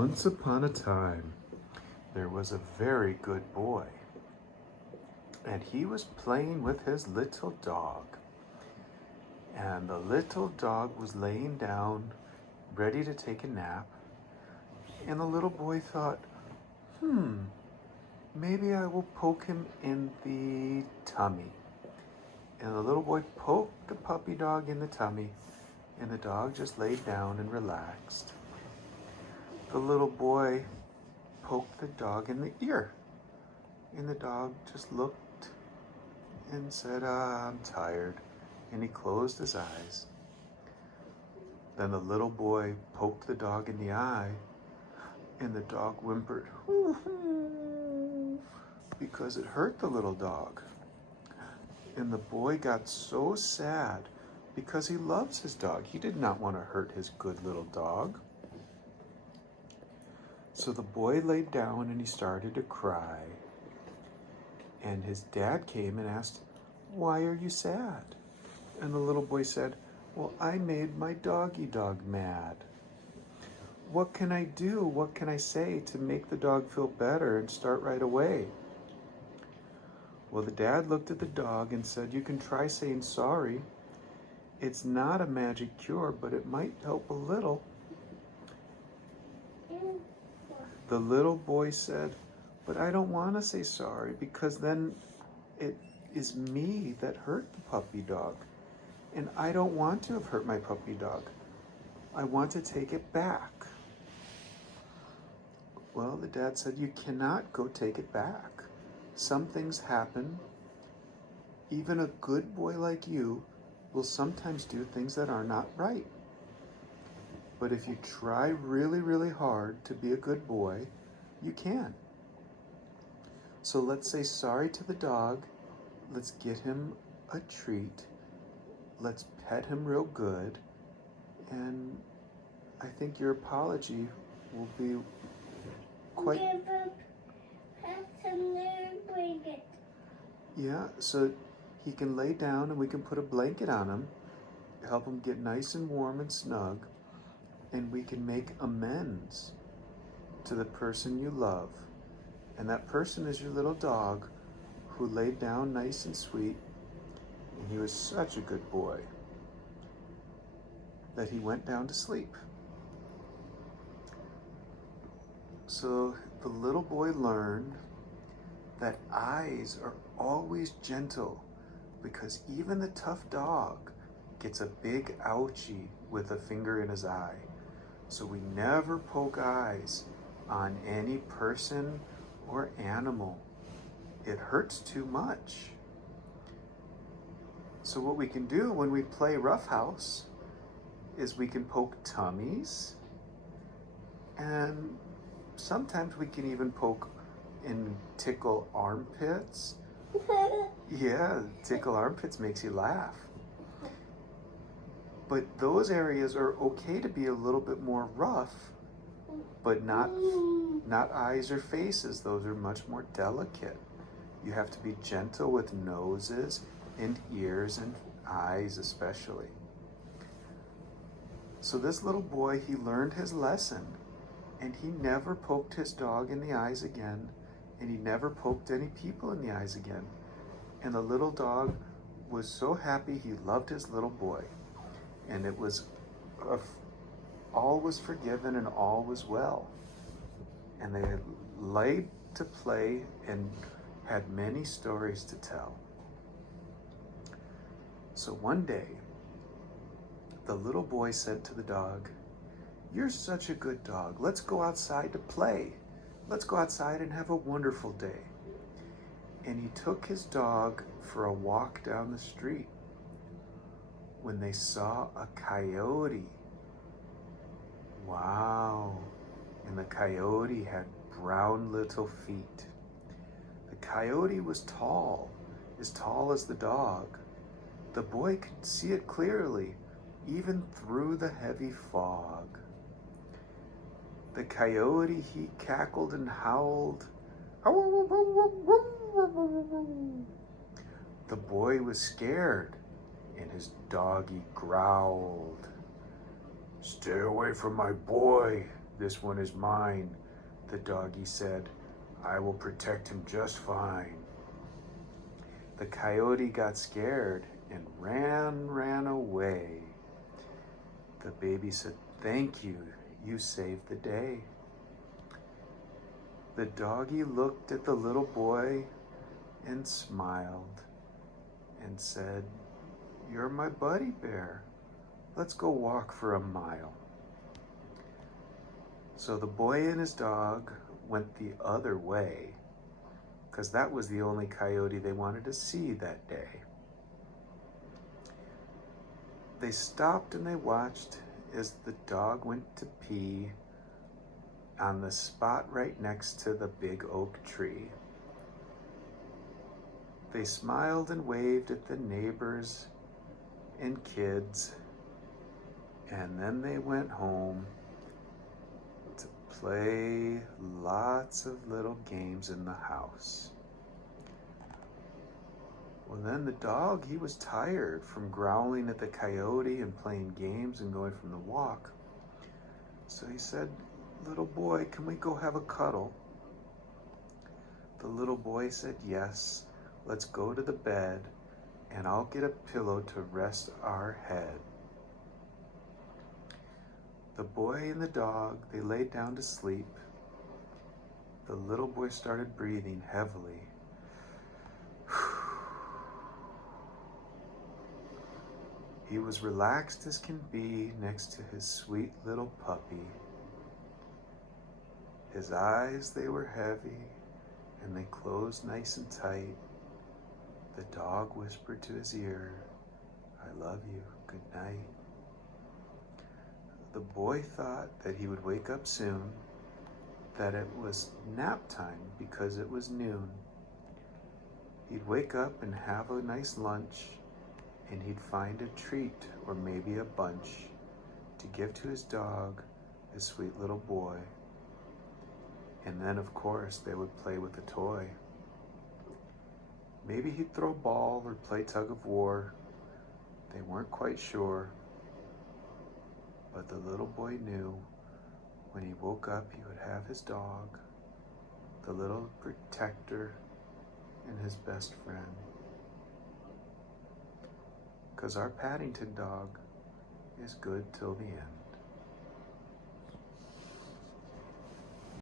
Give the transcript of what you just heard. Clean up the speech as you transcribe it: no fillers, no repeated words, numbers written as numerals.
Once upon a time, there was a very good boy, and he was playing with his little dog. And the little dog was laying down, ready to take a nap. And the little boy thought, maybe I will poke him in the tummy. And the little boy poked the puppy dog in the tummy, and the dog just laid down and relaxed. The little boy poked the dog in the ear, and the dog just looked and said, I'm tired, and he closed his eyes. Then the little boy poked the dog in the eye, and the dog whimpered, because it hurt the little dog. And the boy got so sad because he loves his dog. He did not want to hurt his good little dog. So the boy laid down and he started to cry. And his dad came and asked, why are you sad? And the little boy said, well, I made my doggy dog mad. What can I do? What can I say to make the dog feel better and start right away? Well, the dad looked at the dog and said, you can try saying sorry. It's not a magic cure, but it might help a little. The little boy said, but I don't want to say sorry because then it is me that hurt the puppy dog. And I don't want to have hurt my puppy dog. I want to take it back. Well, the dad said, you cannot go take it back. Some things happen. Even a good boy like you will sometimes do things that are not right. But if you try really, really hard to be a good boy, you can. So let's say sorry to the dog. Let's get him a treat. Let's pet him real good. And I think your apology will be quite... Yeah, so he can lay down and we can put a blanket on him, help him get nice and warm and snug, and we can make amends to the person you love. And that person is your little dog who laid down nice and sweet, and he was such a good boy that he went down to sleep. So the little boy learned that eyes are always gentle because even the tough dog gets a big ouchie with a finger in his eye. So we never poke eyes on any person or animal. It hurts too much. So what we can do when we play roughhouse is we can poke tummies, and sometimes we can even poke and tickle armpits. Yeah, tickle armpits makes you laugh. But those areas are okay to be a little bit more rough, but not eyes or faces. Those are much more delicate. You have to be gentle with noses and ears and eyes especially. So this little boy, he learned his lesson, and he never poked his dog in the eyes again, and he never poked any people in the eyes again. And the little dog was so happy. He loved his little boy, and it was all was forgiven and all was well. And they laid to play and had many stories to tell. So one day, the little boy said to the dog, you're such a good dog. Let's go outside to play. Let's go outside and have a wonderful day. And he took his dog for a walk down the street when they saw a coyote. Wow. And the coyote had brown little feet. The coyote was tall as the dog. The boy could see it clearly, even through the heavy fog. The coyote, he cackled and howled. The boy was scared, and his doggy growled. Stay away from my boy. this one is mine," the doggy said. "I will protect him just fine." The coyote got scared and ran away. The baby said, "Thank you, you saved the day." The doggy looked at the little boy and smiled and said, "You're my buddy bear. Let's go walk for a mile." So the boy and his dog went the other way, because that was the only coyote they wanted to see that day. They stopped and they watched as the dog went to pee on the spot right next to the big oak tree. They smiled and waved at the neighbors and kids, and then they went home to play lots of little games in the house. Well, then the dog, he was tired from growling at the coyote and playing games and going from the walk. So he said, "Little boy, can we go have a cuddle?" The little boy said, "Yes, let's go to the bed and I'll get a pillow to rest our head." The boy and the dog, they laid down to sleep. The little boy started breathing heavily. He was relaxed as can be next to his sweet little puppy. His eyes, they were heavy and they closed nice and tight. The dog whispered to his ear, "I love you, good night." The boy thought that he would wake up soon, that it was nap time because it was noon. He'd wake up and have a nice lunch, and he'd find a treat or maybe a bunch to give to his dog, his sweet little boy. And then, of course, they would play with a toy. Maybe he'd throw a ball or play tug of war. They weren't quite sure. But the little boy knew when he woke up he would have his dog, the little protector, and his best friend. 'Cause our Paddington dog is good till the end.